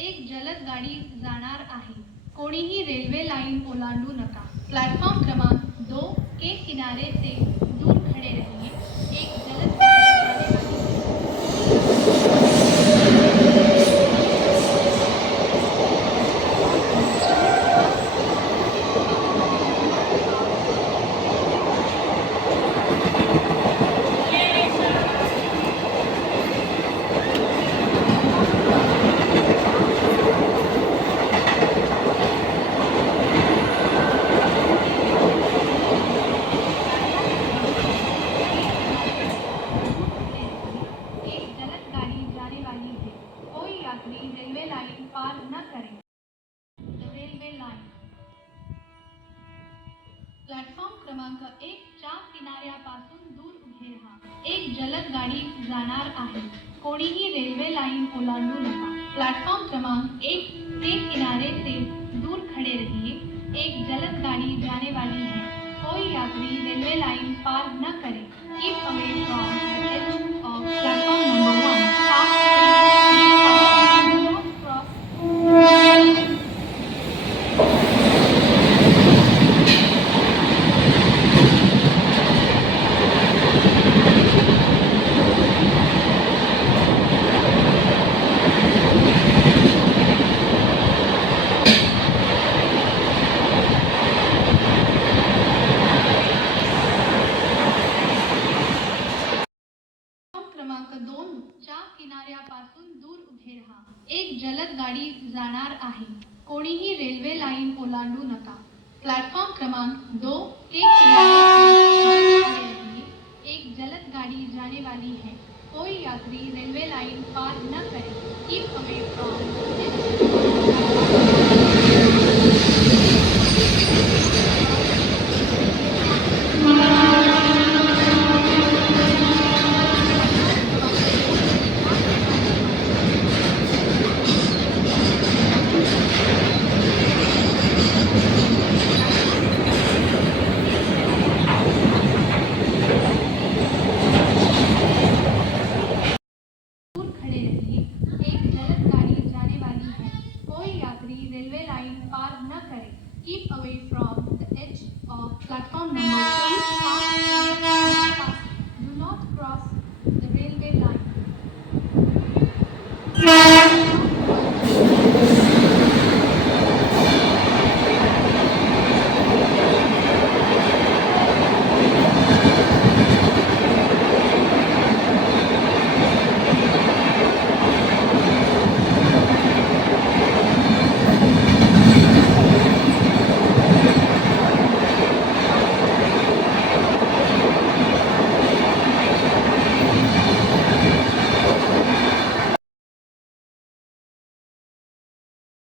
एक जलद गाडी जाणार आहे. कोणीही रेल्वे लाईन ओलांडू नका. प्लॅटफॉर्म क्रमांक 2 के किनारे से दूर खड़े रहिए. एक जलद गाड़ी जाने वाली है. एक जलद गाड़ी जाने वाली है. कोई यात्री रेलवे लाइन पार न करें. Railway line. प्लॅटफॉर्म क्रमांक 1 च्या किनाऱ्यापासून दूर उभे राहा. एक जलद गाडी जाणार आहे. कोणीही रेल्वे लाइन ओलांडू नका. प्लॅटफॉर्म क्रमांक 1 के किनारे से दूर खड़े रहिए. एक जलद गाड़ी जाने वाली है. कोई यात्री रेलवे लाइन पार न करे. Keep away from the edge of platform number 1. Don't cross. क्रमांक 2 च्या किनाऱ्यापासून दूर उभे राहा. एक जलद गाडी जाणार आहे. कोणीही रेल्वे लाइन ओलांडू नका. प्लॅटफॉर्म क्रमांक 2 के किनारे से दूर खड़े रहिए. एक जलद गाड़ी जाने वाली है. कोई यात्री रेलवे लाइन पार न करे. कीप अवे फ्रॉम दूर खड़े रहिए. एक जलद गाड़ी जाने वाली है. कोई यात्री रेलवे लाइन पार न करे. Keep away from the edge of platform number 2.